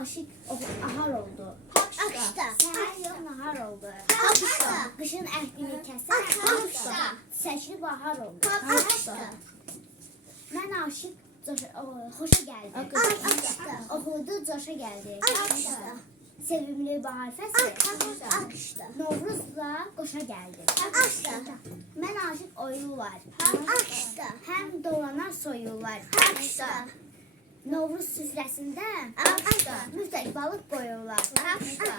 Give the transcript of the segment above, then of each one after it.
aşık ahar oldu. Akışta. Səhər yox nahar oldu. Akışta. Qışın əhdini kəsən. Akışta. Çiçəkli bahar oldu. Akışta. Mən aşık xoşa gəldi. Akışta. Oxudu coşa gəldi. Akışta. Sevimli bahar fəsli. Akışta. Novruzla qoşa gəldi. Akışta. Mən aşık oyurlar. Akışta. Həm dolanar soyurlar. Akışta. Novruz süfrəsində Akışta. müftəq balıq qoyurlar. Akışta.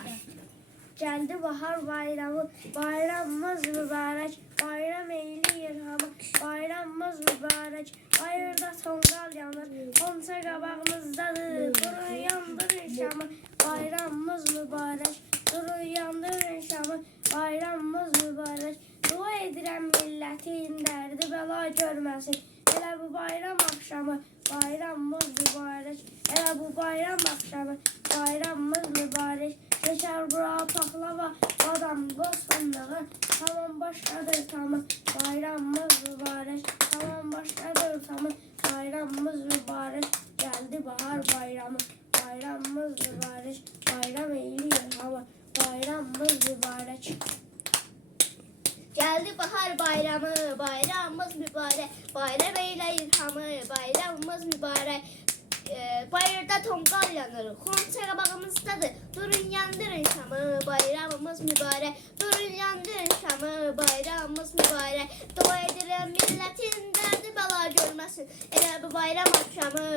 Gəldi bahar bayramı, bayramımız mübarək, bayram eyləyir hamı, bayramımız mübarək. Bayırda tonqal yanır, qonça qabağımızdadır, durun yandırın şamı, bayramımız mübarək. Durun yandırın şamı, bayramımız mübarək. Dua edirəm millətin dərdi bəla görməsin. Elə bu bayram axşamı, bayramımız mübarək. Elə bu bayram axşamı, bayramımız mübarək. Şeker, bura, paxlava, badam, qoz fındığı, tamam başladır tamı, bayramımız mübarək. Tamam başladır tamı, bayramımız mübarək. Gəldi bahar bayramı, bayramımız mübarək. Bayram eyləyir hava, bayramımız mübarək. Geldi bahar bayramı, bayramımız mübarek. Bayram eyləyir hamı, bayramımız mübarek. Bayırda tonqal yanır, xonça qabağımızdadır. Durun yandırın şamı, bayramımız mübarek. Durun yandırın şamı, bayramımız mübarek. Dua edirəm millətin dərdi bəla görməsin. Elə bu bayram axşamı,